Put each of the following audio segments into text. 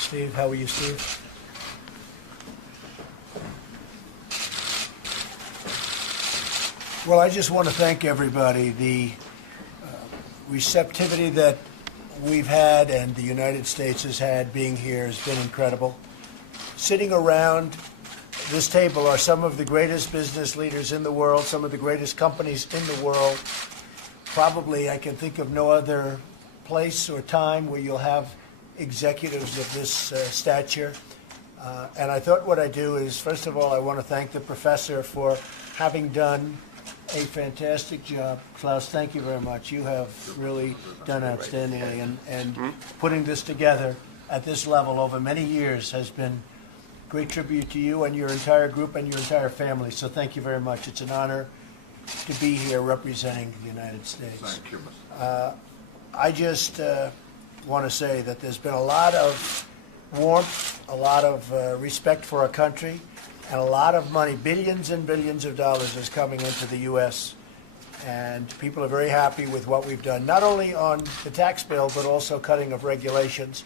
Steve. How are you, Steve? Well, I just want to thank everybody. The receptivity that we've had and the United States has had being here has been incredible. Sitting around this table are some of the greatest business leaders in the world, some of the greatest companies in the world. Probably I can think of no other place or time where you'll have executives of this stature. And I thought what I'd do is, first of all, I want to thank the professor for having done a fantastic job. Klaus, thank you very much. You have really done outstandingly, and putting this together at this level over many years has been great tribute to you and your entire group and your entire family. So thank you very much. It's an honor to be here representing the United States. Thank you, Mr. I just want to say that there's been a lot of warmth, a lot of respect for our country, and a lot of money, billions and billions of dollars is coming into the U.S. And people are very happy with what we've done, not only on the tax bill, but also cutting of regulations.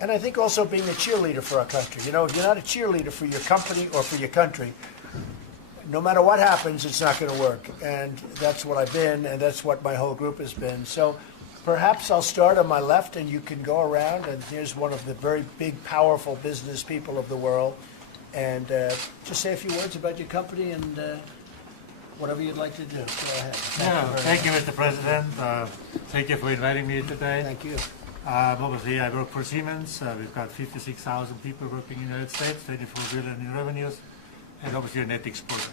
And I think also being a cheerleader for our country. You know, if you're not a cheerleader for your company or for your country, no matter what happens, it's not going to work. And that's what I've been, and that's what my whole group has been. So perhaps I'll start on my left, and you can go around. And here's one of the very big, powerful business people of the world. And just say a few words about your company and whatever you'd like to do. Go ahead. Thank you, Mr. President. Thank you for inviting me today. Thank you. Obviously, I work for Siemens. We've got 56,000 people working in the United States, 24 billion in revenues, and obviously a net exporter.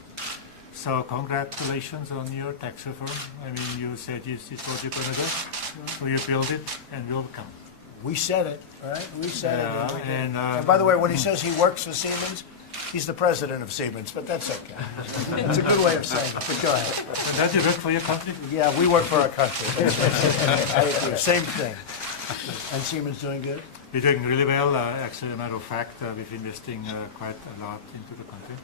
So congratulations on your tax reform. I mean, you said it's what you're going to do, so you build it and we'll come. We said it, right? We said it. And, we did. And by the way, when he says he works for Siemens, he's the president of Siemens, but that's okay. It's a good way of saying it, but go ahead. and does you work for your company? Yeah, we work for our country. I agree. Same thing. And Siemens doing good? We're doing really well. Actually, a matter of fact, we've investing quite a lot into the country.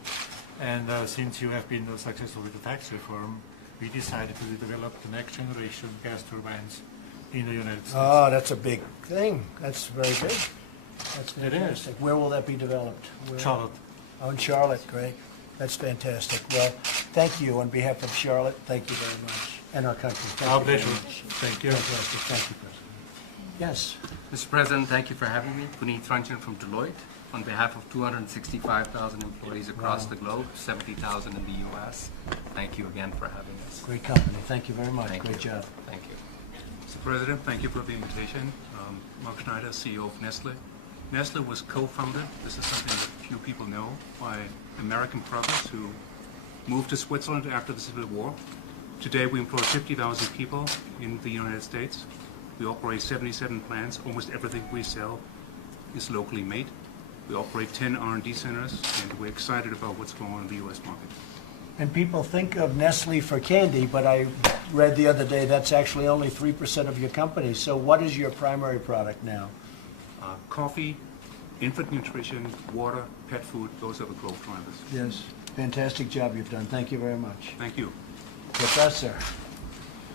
And since you have been successful with the tax reform, we decided to develop the next generation gas turbines in the United States. Oh, that's a big thing. That's very big. That's It is. fantastic. Where will that be developed? Where? Charlotte. Oh, in Charlotte. Great. That's fantastic. Well, thank you on behalf of Charlotte. Thank you very much. And our country. Thank Our you very pleasure. much. Thank you. Fantastic. Thank you, President. Yes. Mr. President, thank you for having me. Puneet Ranjan from Deloitte. On behalf of 265,000 employees across the globe, 70,000 in the U.S., thank you again for having us. Great company. Thank you very much. Thank Great you. job. Thank you. Mr. President, thank you for the invitation. Mark Schneider, CEO of Nestle. Nestle was co-founded, this is something that few people know, by American brothers who moved to Switzerland after the Civil War. Today we employ 50,000 people in the United States. We operate 77 plants. Almost everything we sell is locally made. We operate 10 R&D centers, and we're excited about what's going on in the U.S. market. And people think of Nestle for candy, but I read the other day that's actually only 3% of your company. So what is your primary product now? Coffee, infant nutrition, water, pet food, those are the growth drivers. Yes. Fantastic job you've done. Thank you very much. Thank you. Professor.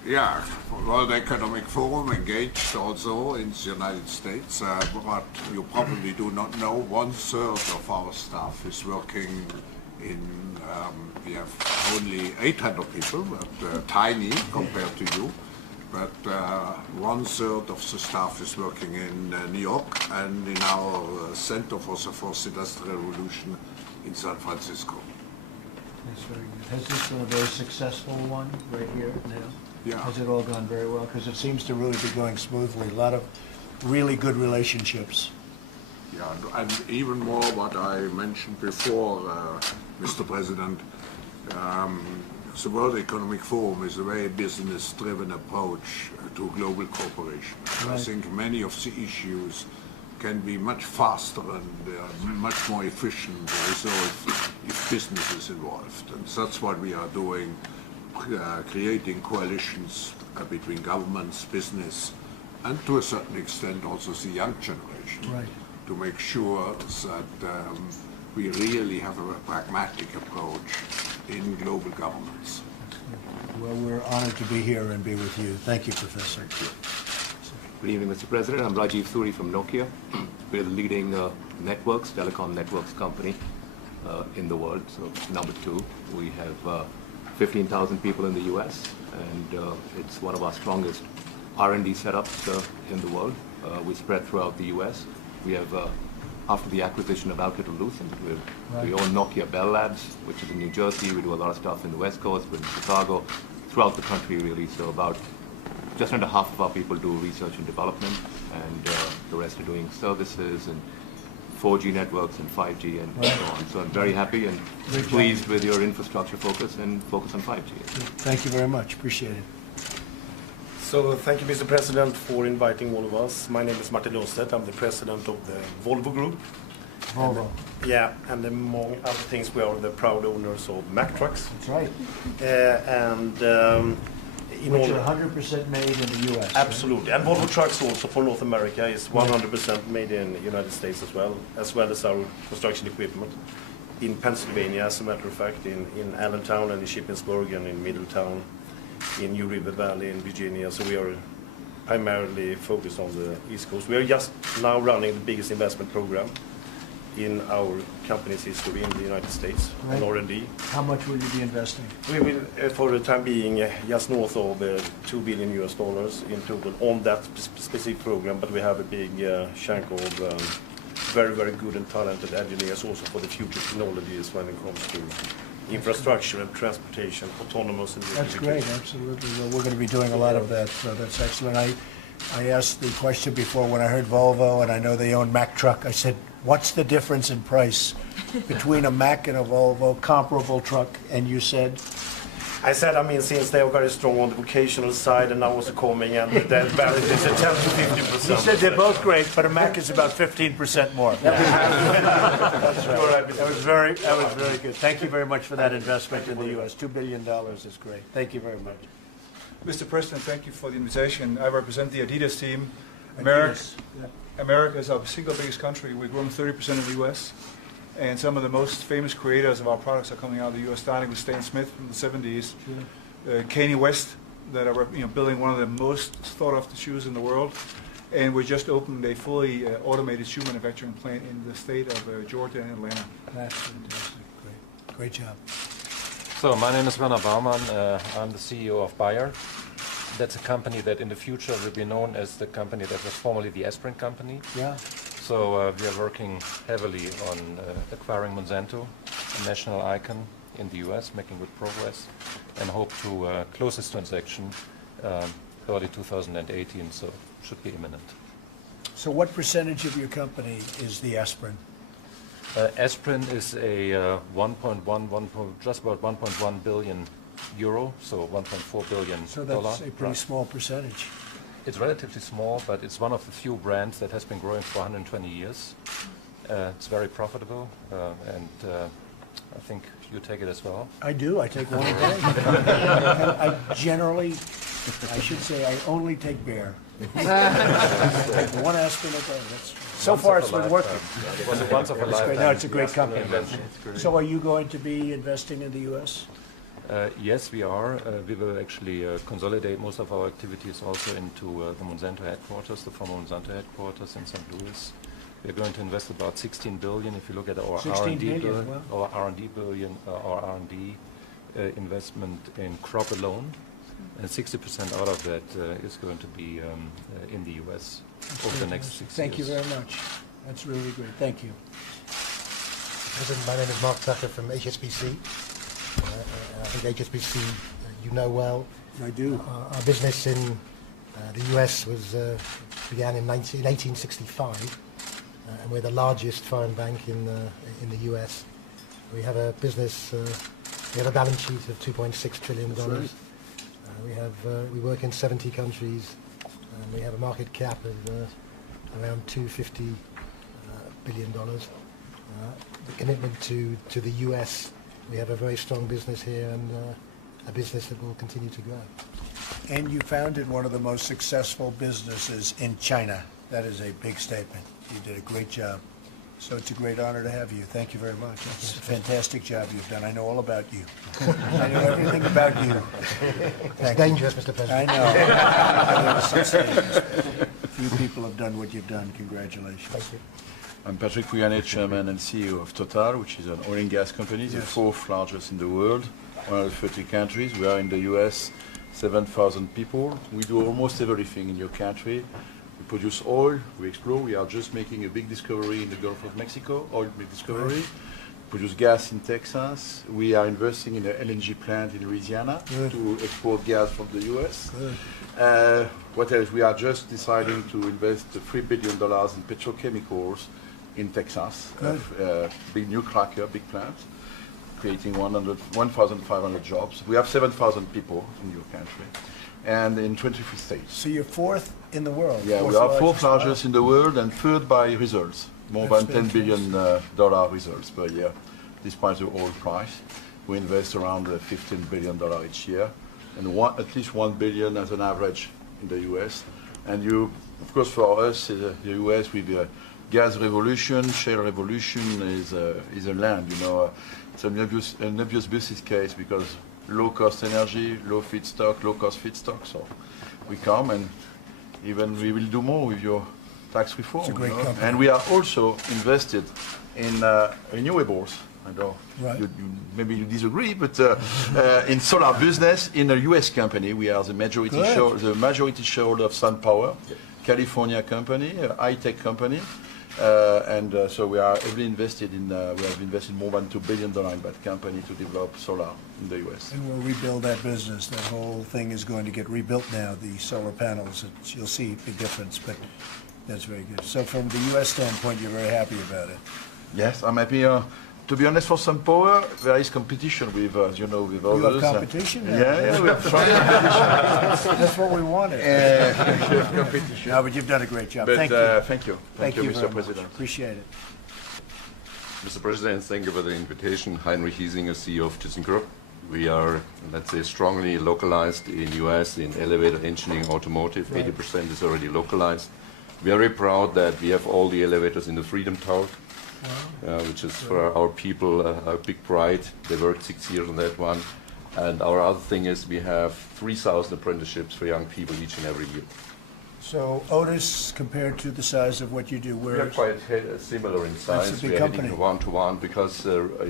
Yeah, World Economic Forum engaged also in the United States. But you probably do not know, 1/3 of our staff is working in, we have only 800 people, but tiny compared to you. But 1/3 of the staff is working in New York and in our Center for the Fourth Industrial Revolution in San Francisco. That's very good. Has this been a very successful one right here now? Yeah. Has it all gone very well? Because it seems to really be going smoothly. A lot of really good relationships. Yeah, and even more what I mentioned before, Mr. President, the World Economic Forum is a very business-driven approach to global cooperation. I Right. think many of the issues can be much faster and much more efficient resolved if business is involved. And that's what we are doing, creating coalitions between governments, business, and to a certain extent also the young generation, Right. to make sure that we really have a pragmatic approach in global governments. Well, we're honored to be here and be with you. Thank you, Professor. Good evening, Mr. President. I'm Rajiv Suri from Nokia. we're the leading networks, telecom networks company in the world. So number 2, we have 15,000 people in the U.S. and it's one of our strongest R&D setups in the world. We spread throughout the U.S. We have, after the acquisition of Alcatel-Lucent, we own Nokia Bell Labs, which is in New Jersey. We do a lot of stuff in the West Coast, we're in Chicago, throughout the country really. So about just under half of our people do research and development, and the rest are doing services and 4G networks and 5G and so on. So I'm very happy and pleased with your infrastructure focus and focus on 5G. Thank you very much. Appreciate it. So thank you, Mr. President, for inviting all of us. My name is Martin Lundstedt. I'm the president of the Volvo Group. Volvo. And among other things, we are the proud owners of Mack Trucks. That's right. Which are 100% made in the U.S. Absolutely. And Volvo Trucks also for North America is 100% made in the United States as well as our construction equipment in Pennsylvania, as a matter of fact, in Allentown and in Shippensburg and in Middletown, in New River Valley in Virginia. So we are primarily focused on the East Coast. We are just now running the biggest investment program in our company's history in the United States, in R&D. How much will you be investing? We will, for the time being, just north of $2 billion in total on that specific program, but we have a big chunk of very, very good and talented engineers also for the future technologies when it comes to infrastructure and transportation, autonomous and That's great, absolutely. Well, we're going to be doing a lot of that, so that's excellent. I asked the question before when I heard Volvo, and I know they own Mack Truck. I said, what's the difference in price between a Mack and a Volvo, comparable truck? And you said? I said, since they are very strong on the vocational side, and now also coming, and that value is 10 to 15%. You said they're both great, but a Mack is about 15% more. That's right. That was very good. Thank you very much for that investment in the U.S. $2 billion is great. Thank you very much. Mr. President, thank you for the invitation. I represent the Adidas team. Adidas. America is our single biggest country. We're growing 30% in the U.S. And some of the most famous creators of our products are coming out of the U.S., starting with Stan Smith from the 70s, Kanye West, that are building one of the most thought-after shoes in the world. And we just opened a fully automated shoe manufacturing plant in the state of Georgia and Atlanta. That's fantastic. Great job. So my name is Werner Baumann. I'm the CEO of Bayer. That's a company that in the future will be known as the company that was formerly the Aspirin company. Yeah. So we are working heavily on acquiring Monsanto, a national icon in the US, making good progress, and hope to close this transaction early 2018, so should be imminent. So what percentage of your company is the aspirin? Aspirin is a just about 1.1 billion euro, so 1.4 billion. So that's a pretty small percentage. It's relatively small, but it's one of the few brands that has been growing for 120 years. It's very profitable, and I think you take it as well. I do. I take one a day. I generally, I should say, I only take Bayer. I take one aspirin a day. So far, it's been working. It was a once of a lifetime. No, it's a great company. So are you going to be investing in the U.S.? Yes, we are. We will actually consolidate most of our activities also into the Monsanto headquarters, the former Monsanto headquarters in St. Louis. We're going to invest about 16 billion. If you look at our R&D investment in crop alone, and 60% out of that is going to be in the U.S. over the next 6 years. Thank you very much. That's really great. Thank you. President, my name is Mark Tucker from HSBC. I think HSBC you know well. I do. Our business in the US began in 1865, and we're the largest foreign bank in the US. We have a business. We have a balance sheet of $2.6 trillion. We work in 70 countries, and we have a market cap of around $250 billion. The commitment to the US. We have a very strong business here and a business that will continue to grow. And you founded one of the most successful businesses in China. That is a big statement. You did a great job. So it's a great honor to have you. Thank you very much. It's a fantastic job you've done. I know all about you. I know everything about you. It's dangerous, Mr. President. I know. Few people have done what you've done. Congratulations. Thank you. I'm Patrick Pouyanné, Chairman and CEO of Total, which is an oil and gas company, the Yes. fourth largest in the world, 130 countries. We are in the US, 7,000 people. We do almost everything in your country. We produce oil, we explore. We are just making a big discovery in the Gulf of Mexico, oil big discovery. Produce gas in Texas. We are investing in an LNG plant in Louisiana to export gas from the US. What else? We are just deciding to invest $3 billion in petrochemicals in Texas. Big new cracker, big plant, creating 1,500 jobs. We have 7,000 people in your country, and in 23 states. So you're fourth in the world. Yeah, we are fourth largest in the world and third by results. More That's than $10 billion results per year, despite the oil price. We invest around $15 billion each year, and at least $1 billion as an average in the US. And of course, for us, the US with the gas revolution, shale revolution is a land. It's an obvious business case because low cost energy, low cost feedstock. So we come and even we will do more with your tax reform. It's a great company. And we are also invested in renewables. I know Right. maybe you disagree, but in solar business, in a U.S. company, we are the majority shareholder of SunPower, California company, a high-tech company, so we are heavily invested in. We have invested more than $2 billion in that company to develop solar in the U.S. And we'll rebuild that business. That whole thing is going to get rebuilt now, the solar panels. You'll see a big difference, but that's very good. So from the U.S. standpoint, you're very happy about it. Yes, I'm happy. To be honest, for SunPower, there is competition with, with others. You have competition? Yeah, we have strong competition. That's what we wanted. Competition. No, but you've done a great job. But, Thank you. Thank you. Thank you, Mr. very much. President. Appreciate it. Mr. President, thank you for the invitation. Heinrich Hiesinger, CEO of ThyssenKrupp. We are, let's say, strongly localized in US in elevator engineering, automotive. 80% is already localized. We are very proud that we have all the elevators in the Freedom Tower, which is for our people a big pride. They worked 6 years on that one. And our other thing is we have 3,000 apprenticeships for young people each and every year. So Otis, compared to the size of what you do, We are quite similar in size. It's a big We are company. heading one-to-one because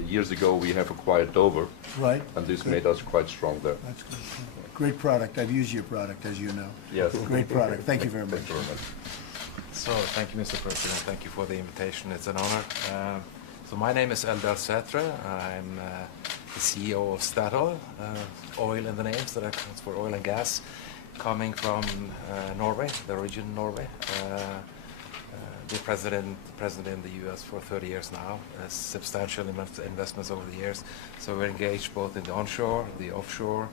years ago we have acquired Dover, Right. and this made us quite strong there. That's good. Great product. I've used your product, as you know. Yes. Great product. Thank you very much. Thank you very much. So, thank you, Mr. President. Thank you for the invitation. It's an honor. So, my name is Eldar Sætre. I'm the CEO of Statoil, oil in the name, so that stands for oil and gas, coming from Norway, the region Norway. The president in the U.S. for 30 years now, substantial investments over the years. So we're engaged both in the onshore, the offshore,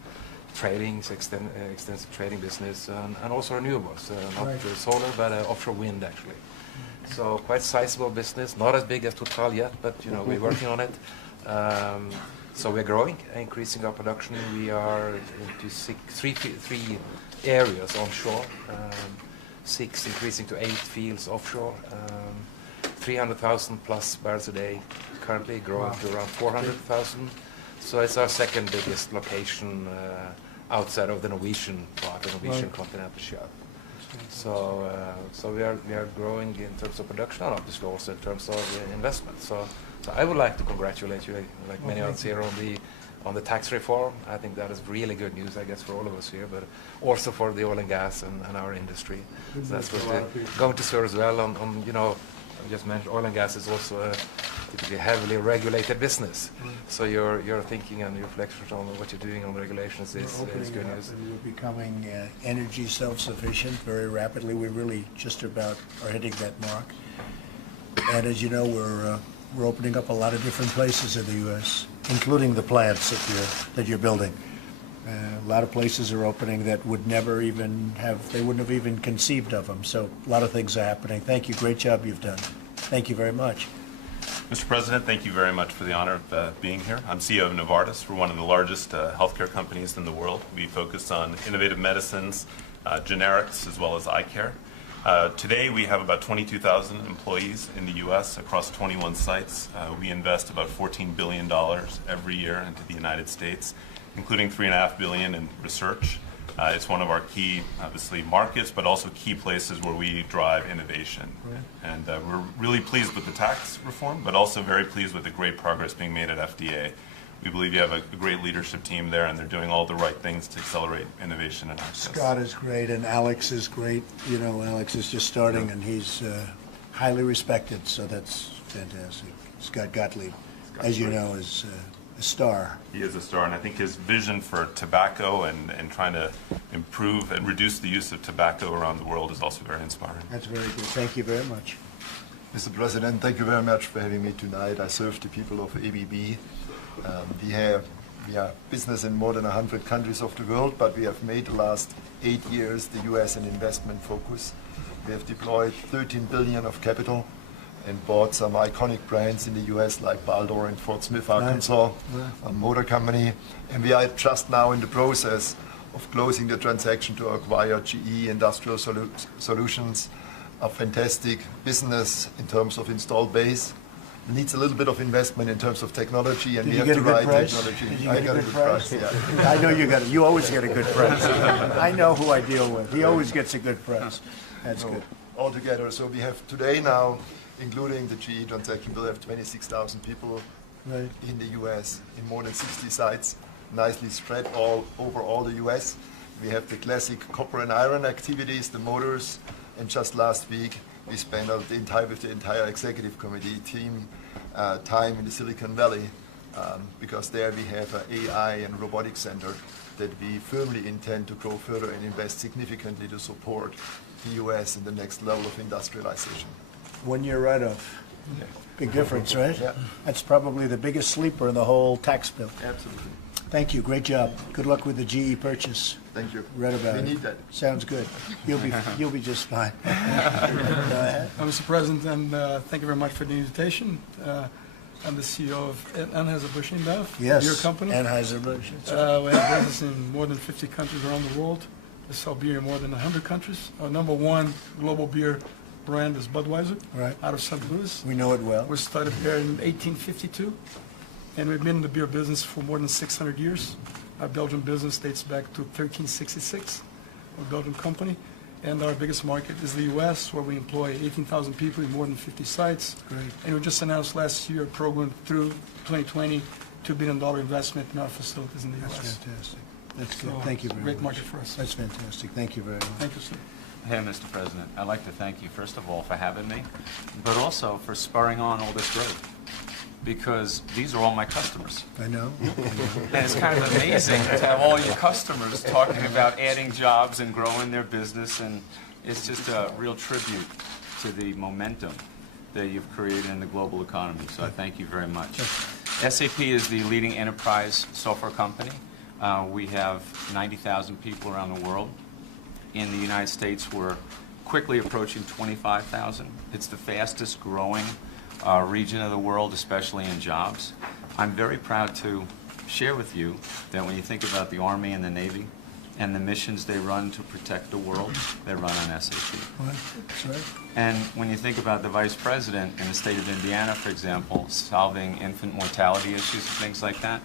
trading, extensive trading business, and also renewables, not solar, but offshore wind actually. So quite sizable business, not as big as Total yet, but we're working on it. So we're growing, increasing our production. We are into three areas onshore, 6 increasing to 8 fields offshore, 300,000 plus barrels a day, currently growing to around 400,000. So it's our second biggest location outside of the Norwegian part, the Norwegian continental shelf. So we are growing in terms of production and obviously also in terms of investment. So I would like to congratulate you, like many others here, on the tax reform. I think that is really good news, I guess, for all of us here, but also for the oil and gas and our industry. So that's what we're going to serve as well. I just mentioned oil and gas is also a typically heavily regulated business. So your thinking and your reflections on what you're doing on regulations is good news. And we're becoming energy self-sufficient very rapidly. We really just about are hitting that mark. And as you know, we're opening up a lot of different places in the U.S., including the plants that you're building. A lot of places are opening that would never even they wouldn't have even conceived of them. So a lot of things are happening. Thank you. Great job you've done. Thank you very much. Mr. President, thank you very much for the honor of being here. I'm CEO of Novartis. We're one of the largest healthcare companies in the world. We focus on innovative medicines, generics, as well as eye care. Today we have about 22,000 employees in the U.S. across 21 sites. We invest about $14 billion every year into the United States, including $3.5 billion in research. It's one of our key, obviously, markets, but also key places where we drive innovation. And we're really pleased with the tax reform, but also very pleased with the great progress being made at FDA. We believe you have a great leadership team there, and they're doing all the right things to accelerate innovation and access. Scott is great, and Alex is great. You know, Alex is just starting, and he's highly respected, so that's fantastic. Scott Gottlieb, as you know, is a star. He is a star, and I think his vision for tobacco and trying to improve and reduce the use of tobacco around the world is also very inspiring. That's very good. Thank you very much. Mr. President, thank you very much for having me tonight. I serve the people of ABB. We are business in more than 100 countries of the world, but we have made the last 8 years the U.S. an investment focus. We have deployed 13 billion of capital and bought some iconic brands in the U.S. like Baldor and Fort Smith, Arkansas, a motor company. And we are just now in the process of closing the transaction to acquire GE Industrial Solutions, a fantastic business in terms of installed base. It needs a little bit of investment in terms of technology, and we have the right technology. I got a good price. Yeah. I know you got it. You always get a good price. I know who I deal with. He always gets a good price. That's good. All together, so we have today now, including the GE transaction, we'll have 26,000 people in the U.S. in more than 60 sites, nicely spread all over all the U.S. We have the classic copper and iron activities, the motors, and just last week we spent with the entire executive committee team time in the Silicon Valley because there we have an AI and robotics center that we firmly intend to grow further and invest significantly to support the U.S. in the next level of industrialization. 1 year write-off. Big difference, right? Yeah. That's probably the biggest sleeper in the whole tax bill. Absolutely. Thank you. Great job. Good luck with the GE purchase. Thank you. Read about it. We need that. Sounds good. You'll be just fine. Go ahead. Mr. President, and thank you very much for the invitation. I'm the CEO of Anheuser-Busch InBev, Yes. beer company. Anheuser-Busch. We have business in more than 50 countries around the world. We sell beer in more than 100 countries. Our number one global beer brand is Budweiser, out of St. Louis. We know it well. We started there in 1852, and we've been in the beer business for more than 600 years. Our Belgian business dates back to 1366, a Belgian company. And our biggest market is the U.S., where we employ 18,000 people in more than 50 sites. Great. And we just announced last year a program through 2020, $2 billion investment in our facilities in the U.S. That's fantastic. That's good. So Thank you very much. Great market for us. That's fantastic. Thank you very much. Thank you, sir. Hey, Mr. President, I'd like to thank you, first of all, for having me, but also for spurring on all this growth, because these are all my customers. I know. And it's kind of amazing to have all your customers talking about adding jobs and growing their business, and it's just a real tribute to the momentum that you've created in the global economy, so I thank you very much. SAP is the leading enterprise software company. We have 90,000 people around the world. In the United States, we're quickly approaching 25,000. It's the fastest growing region of the world, especially in jobs. I'm very proud to share with you that when you think about the Army and the Navy and the missions they run to protect the world, they run on SAP. That's right. And when you think about the Vice President in the state of Indiana, for example, solving infant mortality issues and things like that,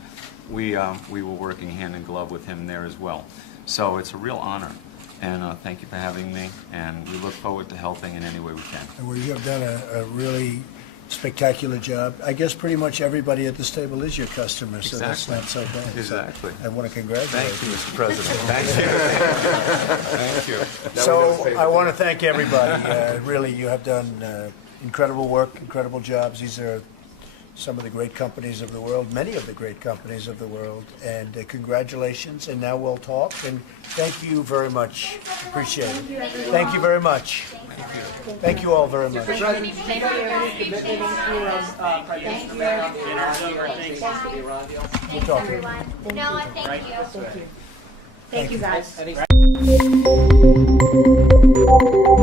we were working hand in glove with him there as well. So it's a real honor. And thank you for having me, and we look forward to helping in any way we can. And you have done a really spectacular job. I guess pretty much everybody at this table is your customer, so that's not so bad. Exactly. So I want to congratulate Thank you, Mr. President. Thank you. Thank you. So I want to thank everybody. Really, you have done incredible work, incredible jobs. These are some of the great companies of the world, many of the great companies of the world, and congratulations, and now we'll talk, and thank you very much. Appreciate it. Thank you very much. Thank you all very much. Thank you. We'll talk. No, thank you. Thank you, guys.